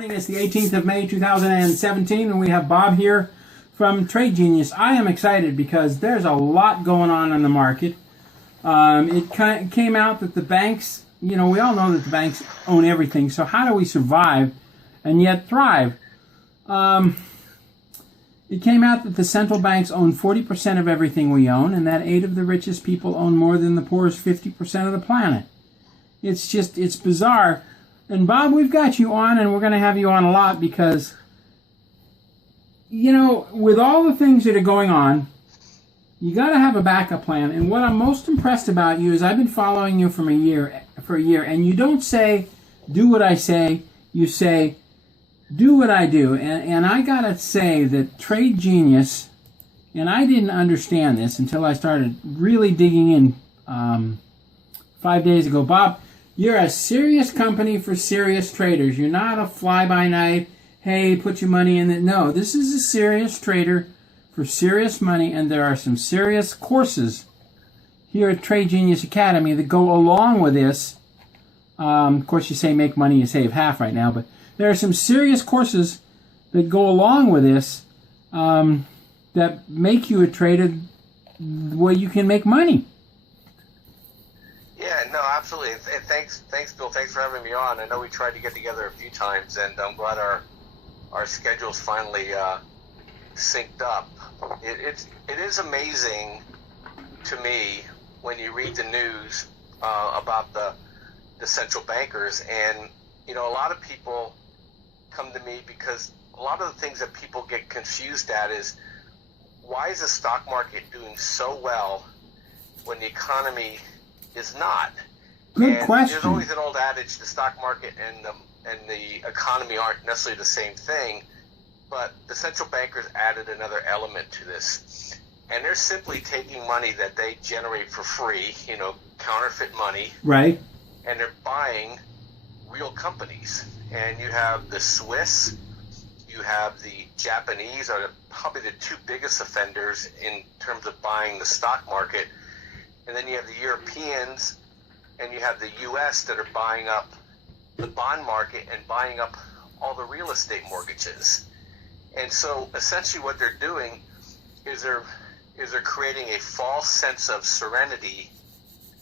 morning. It's the 18th of May, 2017, and we have Bob here from Trade Genius. I am excited because there's a lot going on in the market. It came out that the banks, we all know that the banks own everything, so how do we survive and yet thrive? It came out that the central banks own 40% of everything we own, and that 8 of the richest people own more than the poorest 50% of the planet. It's bizarre. And Bob, we've got you on, and we're going to have you on a lot because, with all the things that are going on, you got to have a backup plan. And what I'm most impressed about you is I've been following you for a year, and you don't say, do what I say, you say, do what I do. And I got to say that Trade Genius, and I didn't understand this until I started really digging in 5 days ago. Bob, you're a serious company for serious traders. You're not a fly-by-night, hey, put your money in it. No, this is a serious trader for serious money, and there are some serious courses here at Trade Genius Academy that go along with this. Of course, you say make money, you save half right now, but there are some serious courses that go along with this that make you a trader where you can make money. Yeah, no, absolutely. And thanks, Bill. Thanks for having me on. I know we tried to get together a few times, and I'm glad our schedules finally synced up. It is amazing to me when you read the news about the central bankers, and a lot of people come to me because a lot of the things that people get confused at is why is the stock market doing so well when the economy is not? Good question. There's always an old adage: the stock market and the economy aren't necessarily the same thing. But the central bankers added another element to this, and they're simply taking money that they generate for free, counterfeit money, right? And they're buying real companies. And you have the Swiss, you have the Japanese are probably the two biggest offenders in terms of buying the stock market. And then you have the Europeans and you have the U.S. that are buying up the bond market and buying up all the real estate mortgages. And so essentially what they're doing is they're creating a false sense of serenity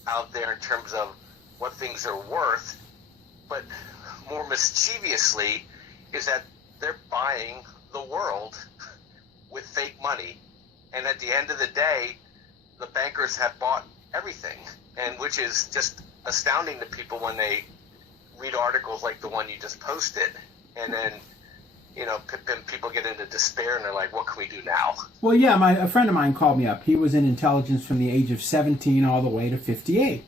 out there in terms of what things are worth. But more mischievously is that they're buying the world with fake money. And at the end of the day, the bankers have bought everything, and which is just astounding to people when they read articles like the one you just posted, and then people get into despair and they're like, what can we do now? Well, yeah, a friend of mine called me up. He was in intelligence from the age of 17 all the way to 58.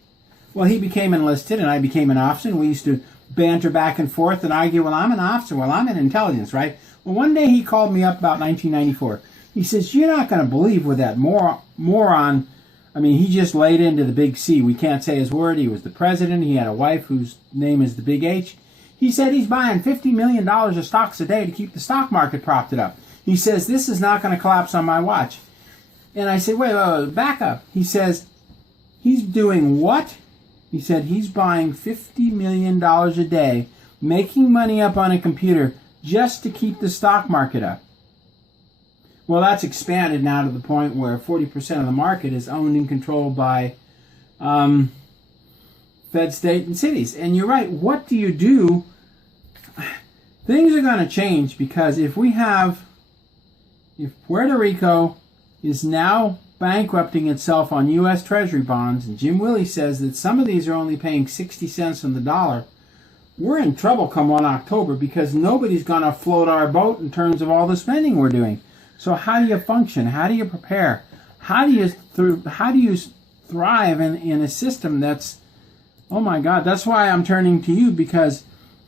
Well, he became enlisted and I became an officer, and we used to banter back and forth and argue, well, I'm an officer, well, I'm in intelligence, right? Well, one day he called me up about 1994. He says, you're not going to believe what that moron, he just laid into the big C. We can't say his word. He was the president. He had a wife whose name is the big H. He said he's buying $50 million of stocks a day to keep the stock market propped up. He says, this is not going to collapse on my watch. And I said, wait, back up. He says, he's doing what? He said he's buying $50 million a day, making money up on a computer just to keep the stock market up. Well, that's expanded now to the point where 40% of the market is owned and controlled by Fed, state, and cities. And you're right. What do you do? Things are going to change because if Puerto Rico is now bankrupting itself on U.S. Treasury bonds, and Jim Willey says that some of these are only paying 60 cents on the dollar, we're in trouble come 1 October because nobody's going to float our boat in terms of all the spending we're doing. So how do you function? How do you prepare? How do you thrive in a system that's, oh my God, that's why I'm turning to you, because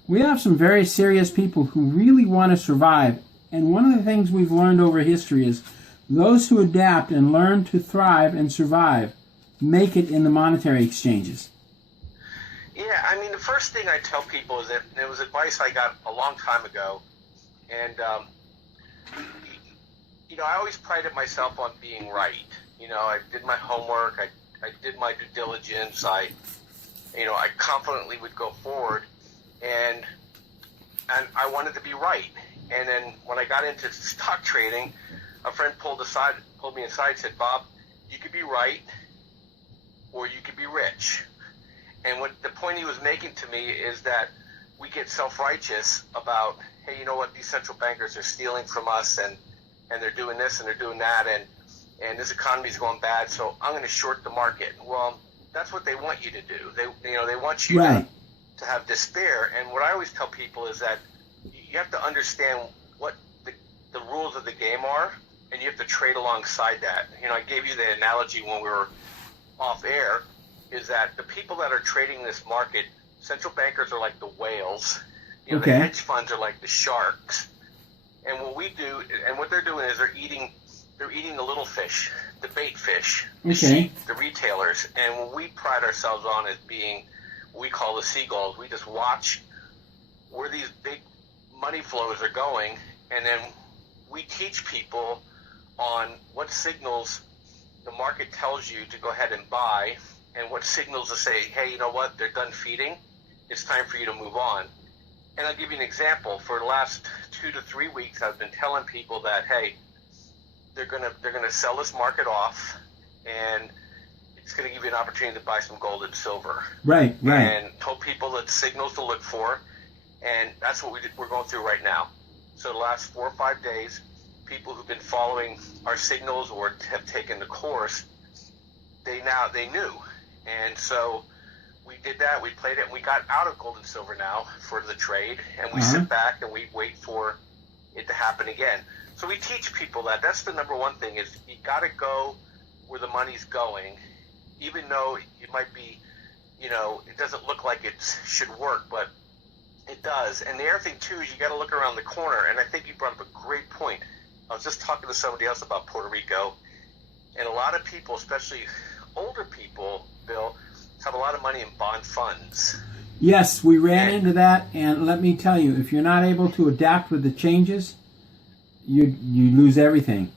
we have some very serious people who really want to survive. And one of the things we've learned over history is those who adapt and learn to thrive and survive make it in the monetary exchanges. Yeah, the first thing I tell people is that it was advice I got a long time ago, and I always prided myself on being right. I did my homework, I did my due diligence, I confidently would go forward, and and I wanted to be right. And then when I got into stock trading, a friend pulled me aside and said, Bob, you could be right or you could be rich. And what the point he was making to me is that we get self-righteous about, hey, you know what, these central bankers are stealing from us, and they're doing this and they're doing that, and this economy is going bad, so I'm going to short the market. Well, that's what they want you to do. They want you Right. to have despair. And what I always tell people is that you have to understand what the rules of the game are, and you have to trade alongside that. I gave you the analogy when we were off air, is that the people that are trading this market, central bankers are like the whales. Okay. The hedge funds are like the sharks. And what we do, and what they're doing is they're eating the little fish, the bait fish, the sheep, the retailers. And what we pride ourselves on is being what we call the seagulls. We just watch where these big money flows are going, and then we teach people on what signals the market tells you to go ahead and buy, and what signals to say, hey, you know what, they're done feeding, it's time for you to move on. And I'll give you an example. For the last 2 to 3 weeks, I've been telling people that, hey, they're gonna sell this market off, and it's gonna give you an opportunity to buy some gold and silver. Right. And told people the signals to look for, and that's what we're going through right now. So the last 4 or 5 days, people who've been following our signals or have taken the course, they knew. And so we did that, we played it, and we got out of gold and silver now for the trade, and we sit back and we wait for it to happen again. So we teach people that. That's the number one thing, is you got to go where the money's going, even though it might be, it doesn't look like it should work, but it does. And the other thing, too, is you got to look around the corner, and I think you brought up a great point. I was just talking to somebody else about Puerto Rico, and a lot of people, especially older people, Bill, have a lot of money in bond funds. Yes, we ran into that, and let me tell you, if you're not able to adapt with the changes, you lose everything.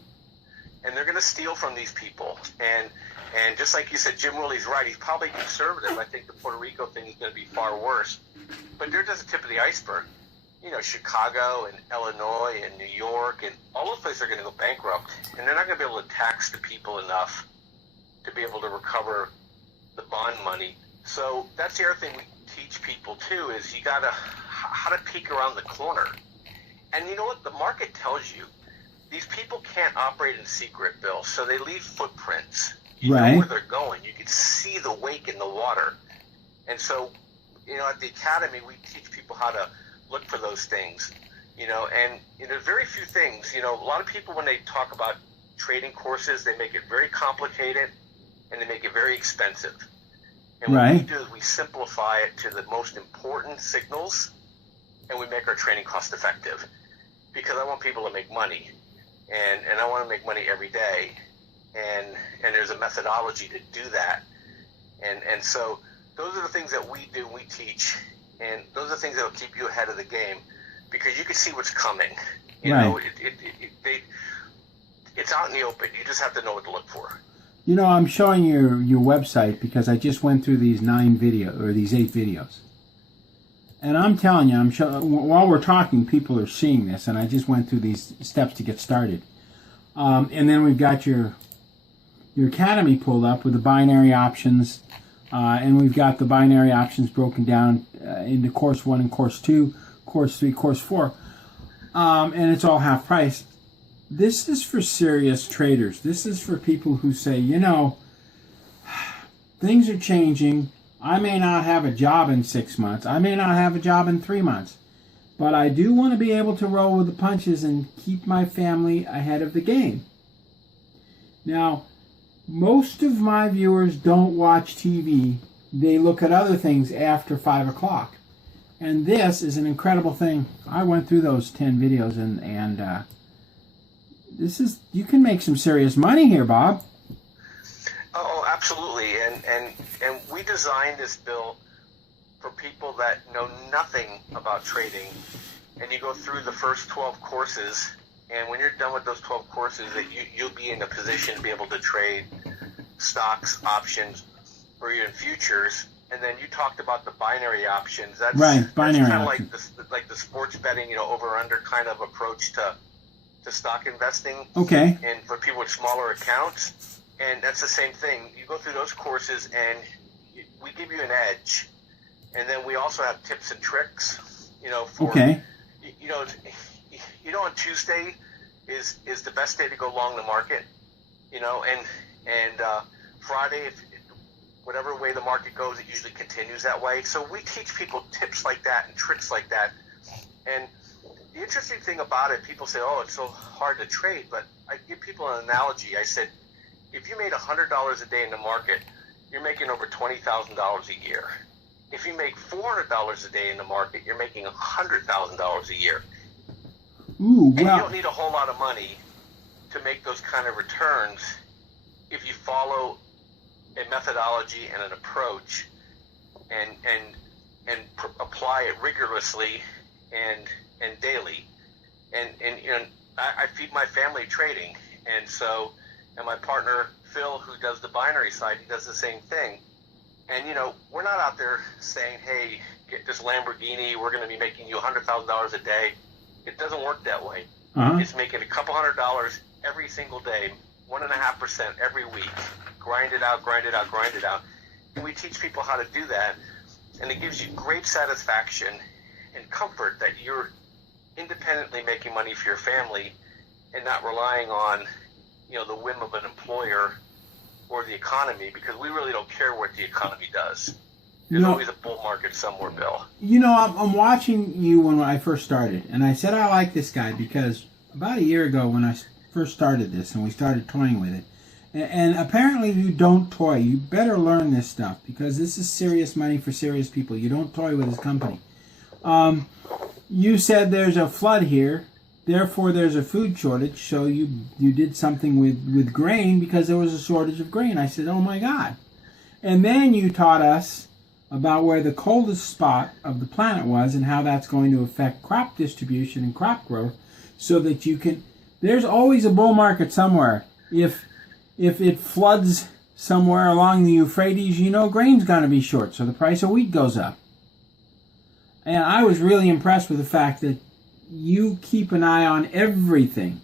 And they're going to steal from these people. And just like you said, Jim Willie's right. He's probably conservative. I think the Puerto Rico thing is going to be far worse. But they're just the tip of the iceberg. Chicago and Illinois and New York and all those places are going to go bankrupt. And they're not going to be able to tax the people enough to be able to recover the bond money. So that's the other thing we teach people too, is you got to how to peek around the corner. And you know what? The market tells you these people can't operate in secret, Bill. So they leave footprints. You know where they're going. You can see the wake in the water. And so, at the academy, we teach people how to look for those things. And there's very few things. A lot of people, when they talk about trading courses, they make it very complicated and they make it very expensive. And what we do is we simplify it to the most important signals, and we make our training cost effective. Because I want people to make money, and I want to make money every day, and there's a methodology to do that, and so those are the things that we do, we teach, and those are the things that will keep you ahead of the game, because you can see what's coming. It's out in the open. You just have to know what to look for. I'm showing your website because I just went through these 8 videos. And I'm telling you, while we're talking, people are seeing this, and I just went through these steps to get started. And then we've got your academy pulled up with the binary options, and we've got the binary options broken down into course 1 and course 2, course 3, course 4, and it's all half price. This is for serious traders. This is for people who say, things are changing. I may not have a job in 6 months. I may not have a job in 3 months. But I do want to be able to roll with the punches and keep my family ahead of the game. Now, most of my viewers don't watch TV. They look at other things after 5 o'clock. And this is an incredible thing. I went through those 10 videos, and you can make some serious money here, Bob. Oh, absolutely. And we designed this, Bill, for people that know nothing about trading. And you go through the first 12 courses, and when you're done with those 12 courses, that you'll be in a position to be able to trade stocks, options, or even futures and then you talked about the binary options. That's Right, binary kind of options. like the sports betting, over under kind of approach to stock investing. Okay. And for people with smaller accounts, and that's the same thing. You go through those courses, and we give you an edge, and then we also have tips and tricks. For Okay. On Tuesday is the best day to go long the market. And Friday, whatever way the market goes, it usually continues that way. So we teach people tips like that and tricks like that. And the interesting thing about it, people say, oh, it's so hard to trade, but I give people an analogy. I said, if you made $100 a day in the market, you're making over $20,000 a year. If you make $400 a day in the market, you're making $100,000 a year. Ooh, And you well, don't need a whole lot of money to make those kind of returns if you follow a methodology and an approach and apply it rigorously and daily. And I feed my family trading, and my partner Phil, who does the binary side, he does the same thing. And we're not out there saying, hey, get this Lamborghini, we're going to be making you $100,000 a day. It doesn't work that way. uh-huh. It's making a couple $100 every single day, 1.5% every week. Grind it out, grind it out, grind it out. And we teach people how to do that, and it gives you great satisfaction and comfort that you're independently making money for your family and not relying on, the whim of an employer or the economy, because we really don't care what the economy does. There's always a bull market somewhere, Bill. I'm watching you when I first started, and I said I like this guy because about a year ago when I first started this and we started toying with it, and apparently you don't toy. You better learn this stuff because this is serious money for serious people. You don't toy with this company. You said there's a flood here, therefore there's a food shortage, so you did something with grain because there was a shortage of grain. I said, oh my God. And then you taught us about where the coldest spot of the planet was and how that's going to affect crop distribution and crop growth so that you can... There's always a bull market somewhere. If it floods somewhere along the Euphrates, grain's going to be short, so the price of wheat goes up. And I was really impressed with the fact that you keep an eye on everything.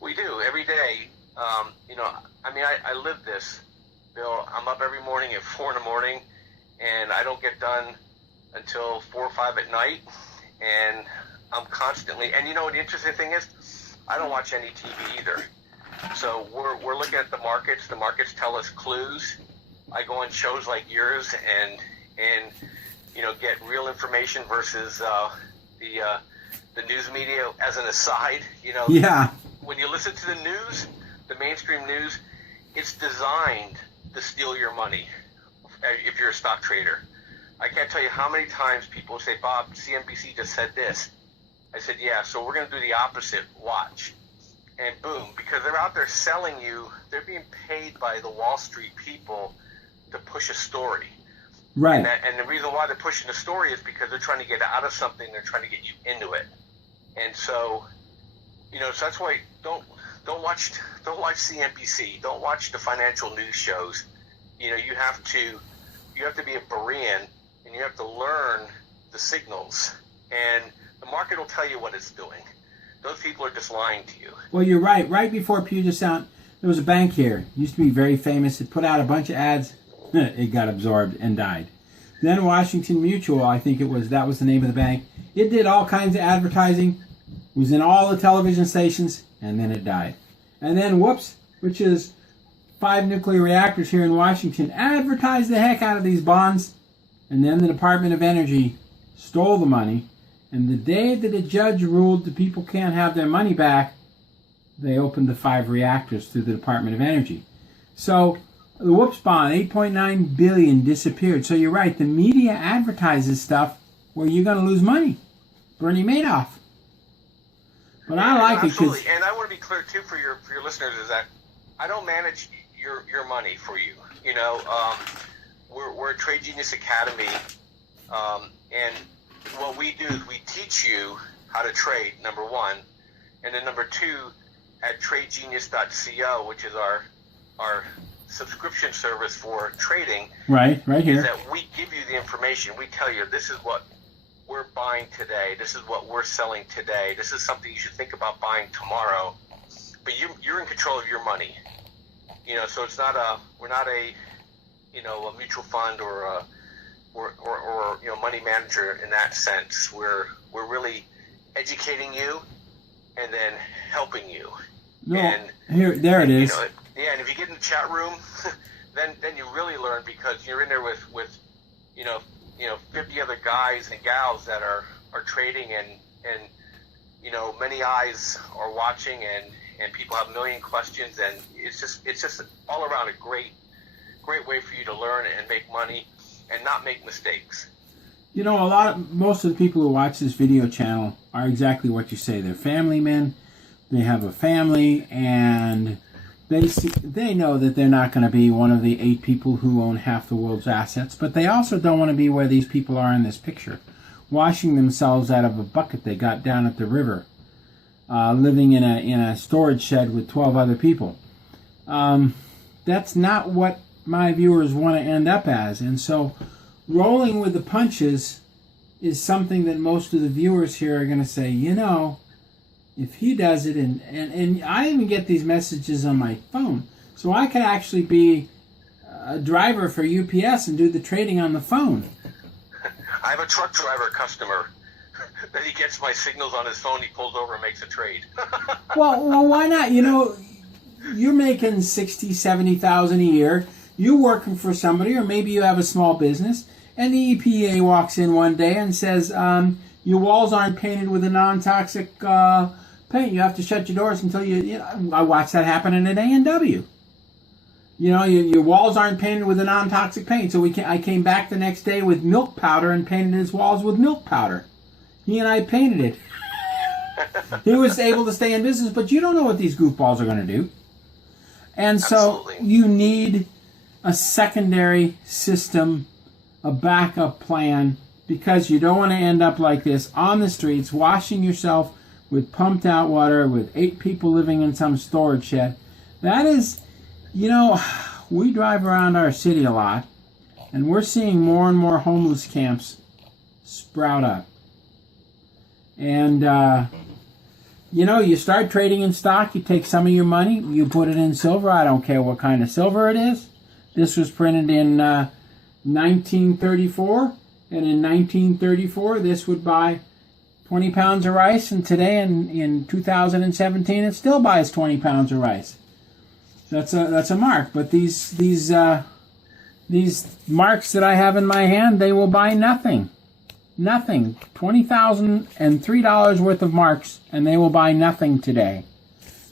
We do, every day. I live this, Bill. I'm up every morning at 4 in the morning, and I don't get done until 4 or 5 at night. And I'm constantly, and the interesting thing is, I don't watch any TV either. So we're looking at the markets. The markets tell us clues. I go on shows like yours and get real information versus the news media as an aside. Yeah. When you listen to the news, the mainstream news, it's designed to steal your money if you're a stock trader. I can't tell you how many times people say, Bob, CNBC just said this. I said, yeah, so we're going to do the opposite. Watch. And boom, because they're out there selling you, they're being paid by the Wall Street people to push a story. Right. And the reason why they're pushing the story is because they're trying to get out of something, they're trying to get you into it. And so, so that's why don't watch CNBC, don't watch the financial news shows. You have to be a Berean, and you have to learn the signals, and the market will tell you what it's doing. Those people are just lying to you. Well, you're right. Right before Puget Sound, there was a bank here. It used to be very famous. It put out a bunch of ads. It got absorbed and died. Then Washington Mutual, I think that was the name of the bank. It did all kinds of advertising, was in all the television stations, and then it died. And then Whoops, which is 5 nuclear reactors here in Washington, advertised the heck out of these bonds, and then the Department of Energy stole the money. And the day that a judge ruled the people can't have their money back, they opened the 5 reactors through the Department of Energy. So the Whoops bond, $8.9 billion, disappeared. So you're right, the media advertises stuff where you're going to lose money. Bernie Madoff. But I like it because... And I want to be clear, too, for your listeners, is that I don't manage your money for you. We're a Trade Genius Academy, and what we do is we teach you how to trade, number one, and then number two, at tradegenius.co, which is our subscription service for trading. Right Is here. that we give you the information. We tell you this is what we're buying today. This is what we're selling today. This is something you should think about buying tomorrow. But you're in control of your money. So it's not we're not a mutual fund or money manager in that sense. We're really educating you and then helping you. No, and there it is. And if you get in the chat room, then you really learn, because you're in there with 50 other guys and gals that are trading, and many eyes are watching, and people have a million questions, and it's just all around a great way for you to learn and make money and not make mistakes. Most of the people who watch this video channel are exactly what you say. They're family men. They have a family, and they know that they're not going to be one of the 8 people who own half the world's assets, but they also don't want to be where these people are in this picture, washing themselves out of a bucket they got down at the river, living in a storage shed with 12 other people. That's not what my viewers want to end up as. And so rolling with the punches is something that most of the viewers here are going to say, if he does it, and I even get these messages on my phone, so I could actually be a driver for UPS and do the trading on the phone. I have a truck driver customer that he gets my signals on his phone, he pulls over and makes a trade. well, why not? You're making 60, 70,000 a year. You're working for somebody, or maybe you have a small business, and the EPA walks in one day and says, your walls aren't painted with a non-toxic paint. You have to shut your doors until I watched that happen in an A&W. Your walls aren't painted with a non-toxic paint. So I came back the next day with milk powder and painted his walls with milk powder. He and I painted it. He was able to stay in business, but you don't know what these goofballs are going to do. And so Absolutely. You need a secondary system, a backup plan, because you don't want to end up like this on the streets, washing yourself with pumped out water with 8 people living in some storage shed. That is, we drive around our city a lot, and we're seeing more and more homeless camps sprout up. And, you start trading in stock, you take some of your money, you put it in silver. I don't care what kind of silver it is. This was printed in 1934, and in 1934 this would buy 20 pounds of rice, and today in 2017 it still buys 20 pounds of rice. That's a mark, but these marks that I have in my hand, they will buy nothing. Nothing. $20,003 worth of marks, and they will buy nothing today.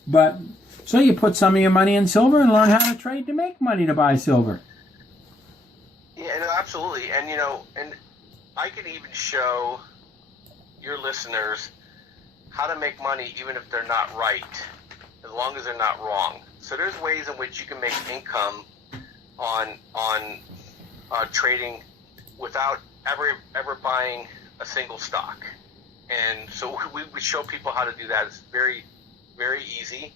But so you put some of your money in silver and learn how to trade to make money to buy silver. Yeah, no, absolutely. And and I can even show your listeners how to make money even if they're not right, as long as they're not wrong. So there's ways in which you can make income on trading without ever buying a single stock. And so we show people how to do that. It's very, very easy,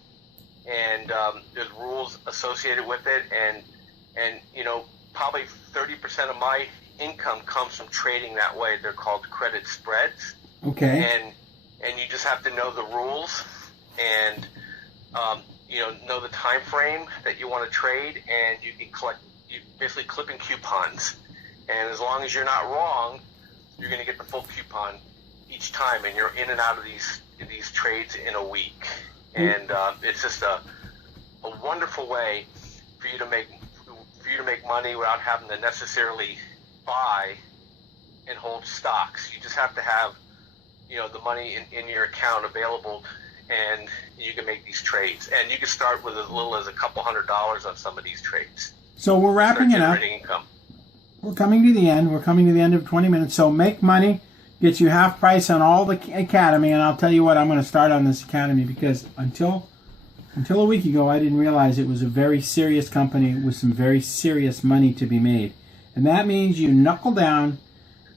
and there's rules associated with it, and probably 30% of my income comes from trading that way. They're called credit spreads. Okay. And you just have to know the rules, and know the time frame that you want to trade, and you can basically clipping coupons. And as long as you're not wrong, you're going to get the full coupon each time, and you're in and out of these trades in a week. And it's just a wonderful way for you to make money without having to necessarily buy and hold stocks. You just have to have the money in your account available, and you can make these trades. And you can start with as little as a couple $100 on some of these trades. So we're wrapping it up. Income. We're coming to the end. We're coming to the end of 20 minutes. So make money, gets you half price on all the academy. And I'll tell you what, I'm going to start on this academy, because until a week ago, I didn't realize it was a very serious company with some very serious money to be made. And that means you knuckle down,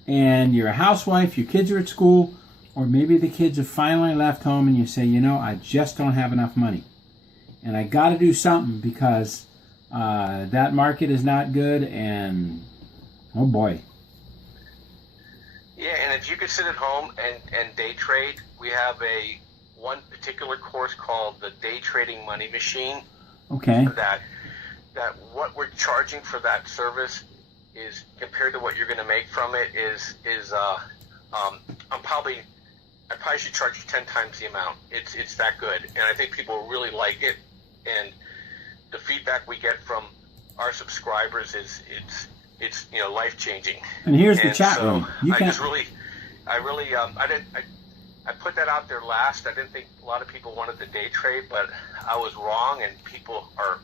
and you're a housewife, your kids are at school, or maybe the kids have finally left home, and you say, I just don't have enough money. And I got to do something, because that market is not good, and oh boy. Yeah, and if you could sit at home and day trade, we have one particular course called the Day Trading Money Machine. Okay. That what we're charging for that service is, compared to what you're going to make from it, is I probably should charge you 10 times the amount. It's that good, and I think people really like it. And the feedback we get from our subscribers is it's life changing. And here's the chat room. I put that out there last. I didn't think a lot of people wanted the day trade, but I was wrong, and people are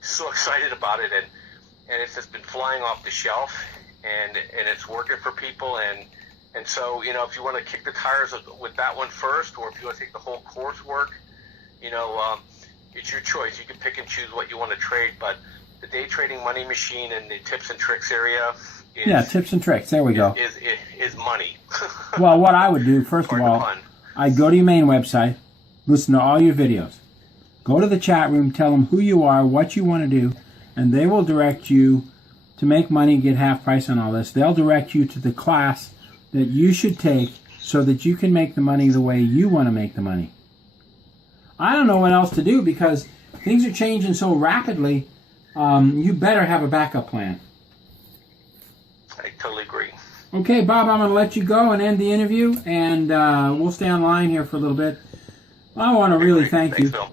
so excited about it, and it's just been flying off the shelf, and it's working for people, and so if you want to kick the tires with that one first, or if you want to take the whole coursework, it's your choice. You can pick and choose what you want to trade, but the Day Trading Money Machine and the tips and tricks area tips and tricks. There we go. Is money. Well, what I would do, first of all, I'd go to your main website, listen to all your videos. Go to the chat room, tell them who you are, what you want to do, and they will direct you to make money, get half price on all this. They'll direct you to the class that you should take so that you can make the money the way you want to make the money. I don't know what else to do because things are changing so rapidly. You better have a backup plan. I totally agree. Okay, Bob, I'm going to let you go and end the interview, and we'll stay online here for a little bit. I want to really thank you. Thanks, Bill.